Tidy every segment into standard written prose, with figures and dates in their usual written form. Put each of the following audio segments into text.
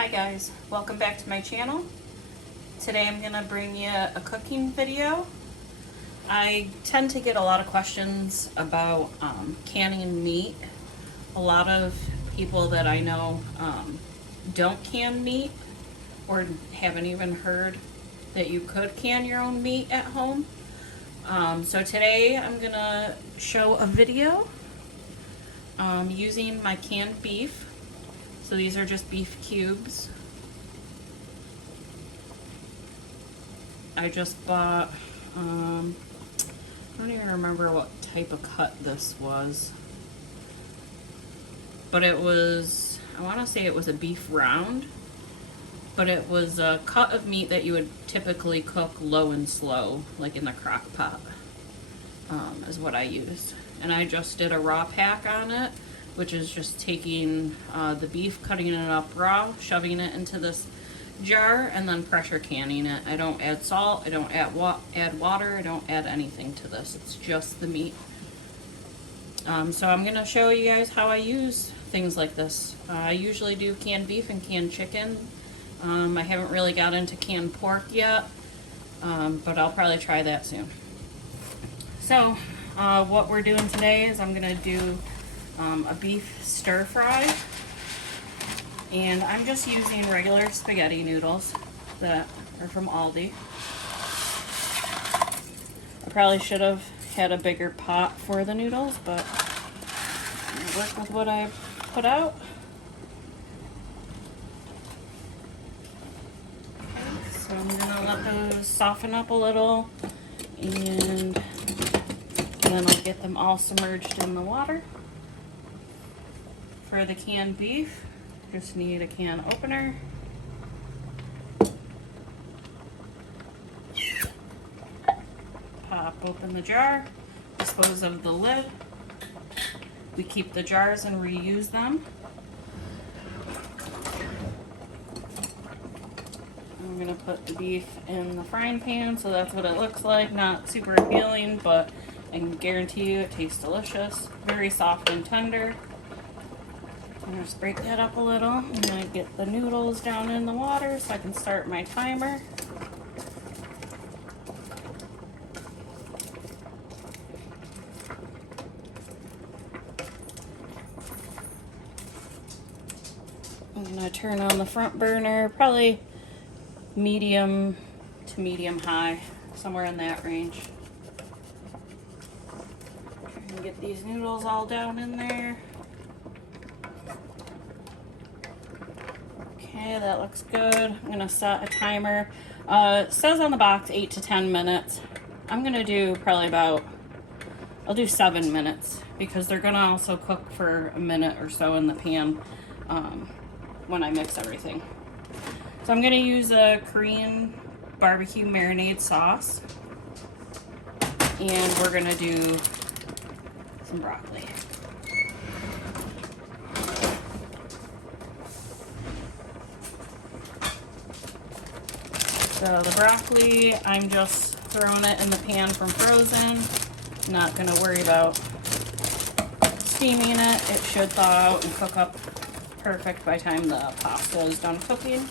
Hi guys, welcome back to my channel. Today I'm going to bring you a cooking video. I tend to get a lot of questions about canning meat. A lot of people that I know don't can meat or haven't even heard that you could can your own meat at home. So today I'm going to show a video using my canned beef. So these are just beef cubes. I just bought, I don't even remember what type of cut this was. But it was, I want to say it was a beef round. But it was a cut of meat that you would typically cook low and slow, like in the crock pot, is what I used. And I just did a raw pack on it, which is just taking the beef, cutting it up raw, shoving it into this jar, and then pressure canning it. I don't add salt, I don't add water, I don't add anything to this. It's just the meat. So I'm going to show you guys how I use things like this. I usually do canned beef and canned chicken. I haven't really got into canned pork yet, but I'll probably try that soon. So what we're doing today is I'm going to do a beef stir fry, and I'm just using regular spaghetti noodles that are from Aldi. I probably should have had a bigger pot for the noodles, but I'll work with what I put out. So I'm gonna let those soften up a little, and then I'll get them all submerged in the water. For the canned beef, just need a can opener. Pop open the jar, dispose of the lid. We keep the jars and reuse them. I'm gonna put the beef in the frying pan, so that's what it looks like. Not super appealing, but I can guarantee you it tastes delicious. Very soft and tender. I'm gonna just break that up a little. I'm gonna get the noodles down in the water so I can start my timer. I'm gonna turn on the front burner, probably medium to medium high, somewhere in that range. And get these noodles all down in there. Okay, that looks good. I'm gonna set a timer. It says on the box 8 to 10 minutes. I'm gonna do probably about, I'll do 7 minutes because they're gonna also cook for a minute or so in the pan when I mix everything. So I'm gonna use a Korean barbecue marinade sauce, and we're gonna do some broccoli. So the broccoli, I'm just throwing it in the pan from frozen. Not gonna worry about steaming it. It should thaw out and cook up perfect by the time the pasta is done cooking.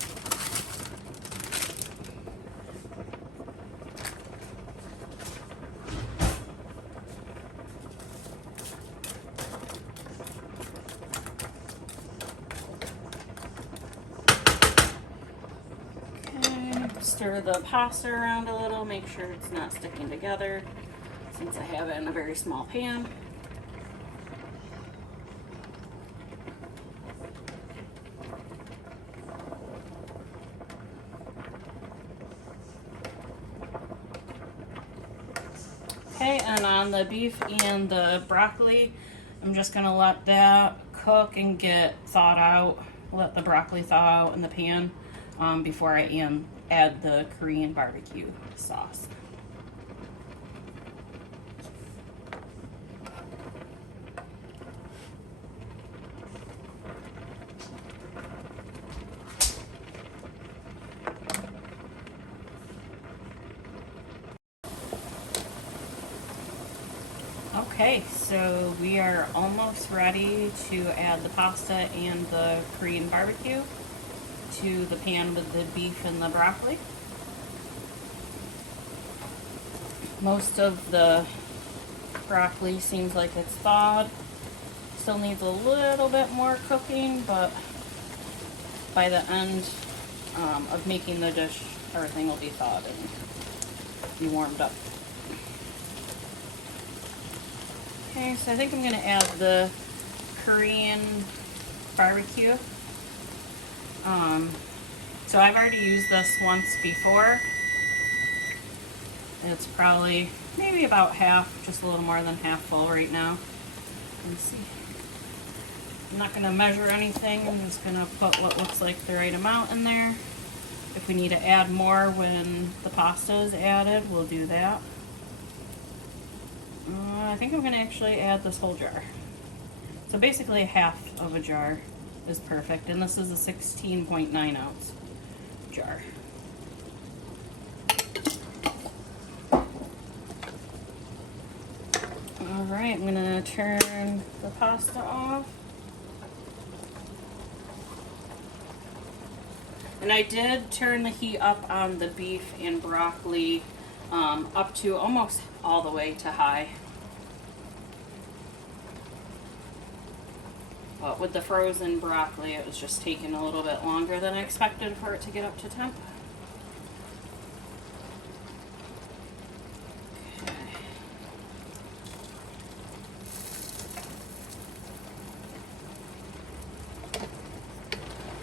Stir the pasta around a little, make sure it's not sticking together since I have it in a very small pan. Okay, and on the beef and the broccoli, I'm just gonna let that cook and get thawed out. Let the broccoli thaw out in the pan before I add the Korean barbecue sauce. Okay, so we are almost ready to add the pasta and the Korean barbecue. to the pan with the beef and the broccoli. Most of the broccoli seems like it's thawed. Still needs a little bit more cooking, but by the end of making the dish, everything will be thawed and be warmed up. Okay, so I think I'm going to add the Korean barbecue. So I've already used this once before. It's probably maybe about half, just a little more than half full right now. Let's see. I'm not going to measure anything. I'm just going to put what looks like the right amount in there. If we need to add more when the pasta is added, we'll do that. I think I'm going to actually add this whole jar. So basically half of a jar is perfect, and this is a 16.9 ounce jar. Alright, I'm going to turn the pasta off. And I did turn the heat up on the beef and broccoli up to almost all the way to high. But with the frozen broccoli, it was just taking a little bit longer than I expected for it to get up to temp. Okay.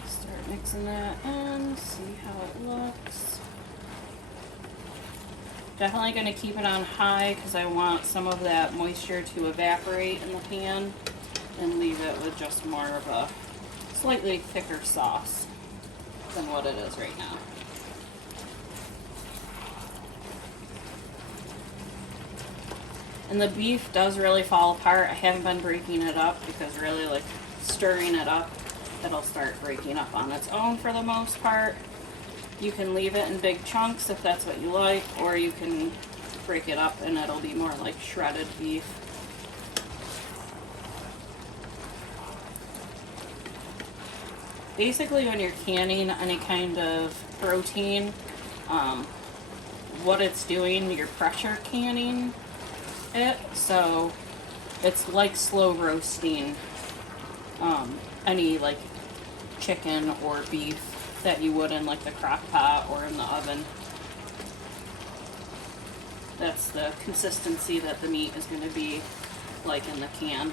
Start mixing that in, see how it looks. Definitely going to keep it on high because I want some of that moisture to evaporate in the pan and leave it with just more of a slightly thicker sauce than what it is right now. And the beef does really fall apart. I haven't been breaking it up because really like stirring it up, it'll start breaking up on its own for the most part. You can leave it in big chunks if that's what you like, or you can break it up and it'll be more like shredded beef. Basically, when you're canning any kind of protein, what it's doing, you're pressure canning it, so it's like slow roasting any like chicken or beef that you would in like the crock pot or in the oven. That's the consistency that the meat is going to be like in the can.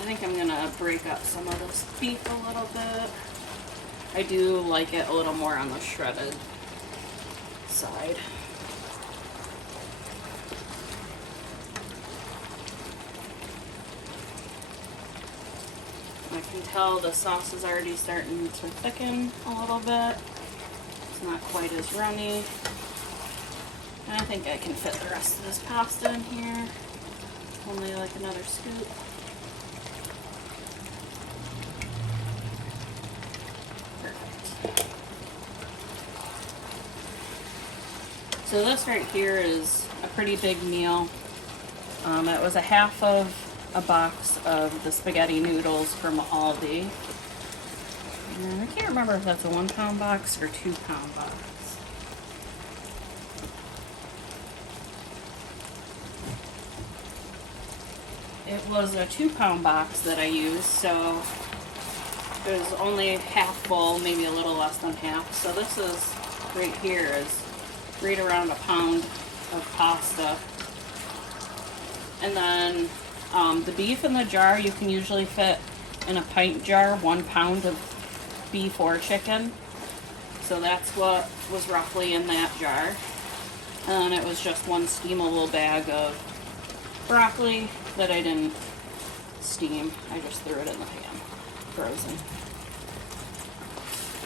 I think I'm going to break up some of this beef a little bit. I do like it a little more on the shredded side. I can tell the sauce is already starting to thicken a little bit. It's not quite as runny. And I think I can fit the rest of this pasta in here. Only like another scoop. Perfect. So this right here is a pretty big meal. It was a half of a box of the spaghetti noodles from Aldi. And I can't remember if that's a 1 pound box or 2 pound box. It was a 2 pound box that I used, so it was only half full, maybe a little less than half. So this is right here is right around a pound of pasta. And then the beef in the jar, you can usually fit in a pint jar 1 pound of beef or chicken. So that's what was roughly in that jar. And it was just 1 steamable bag of broccoli that I didn't steam. I just threw it in the pan, frozen.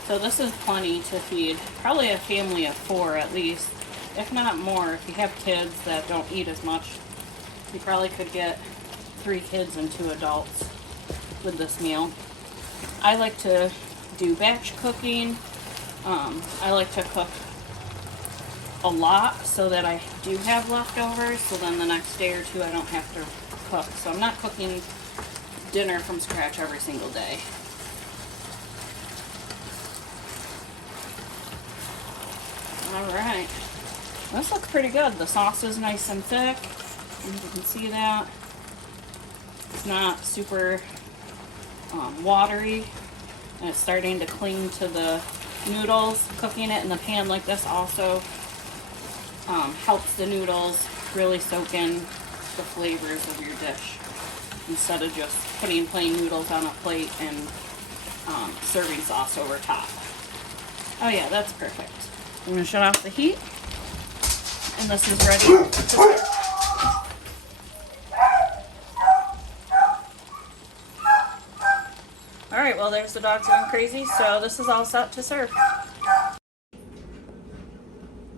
So this is plenty to feed probably a family of 4 at least, if not more. If you have kids that don't eat as much, you probably could get 3 kids and 2 adults with this meal. I like to do batch cooking. I like to cook a lot so that I do have leftovers, so then the next day or 2 I don't have to cook. So I'm not cooking dinner from scratch every single day. Alright. This looks pretty good. The sauce is nice and thick. You can see that. It's not super watery. And it's starting to cling to the noodles. Cooking it in the pan like this also helps the noodles really soak in the flavors of your dish, instead of just putting plain noodles on a plate and serving sauce over top. Oh yeah, that's perfect. I'm going to shut off the heat, and this is ready to serve. Alright, well there's the dogs going crazy, so this is all set to serve.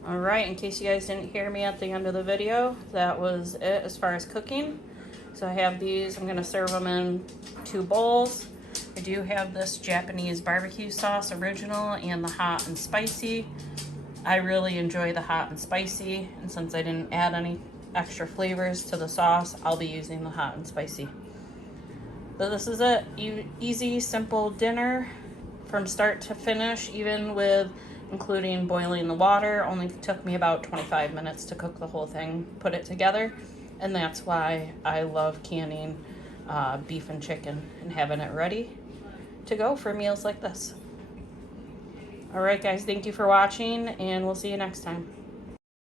Alright, in case you guys didn't hear me at the end of the video, that was it as far as cooking. So I have these, I'm going to serve them in 2 bowls. I do have this Japanese barbecue sauce original and the hot and spicy. I really enjoy the hot and spicy, and since I didn't add any extra flavors to the sauce, I'll be using the hot and spicy. So this is it. Easy, simple dinner from start to finish, even with including boiling the water. Only took me about 25 minutes to cook the whole thing, put it together, and that's why I love canning beef and chicken and having it ready to go for meals like this. Alright guys, thank you for watching, and we'll see you next time.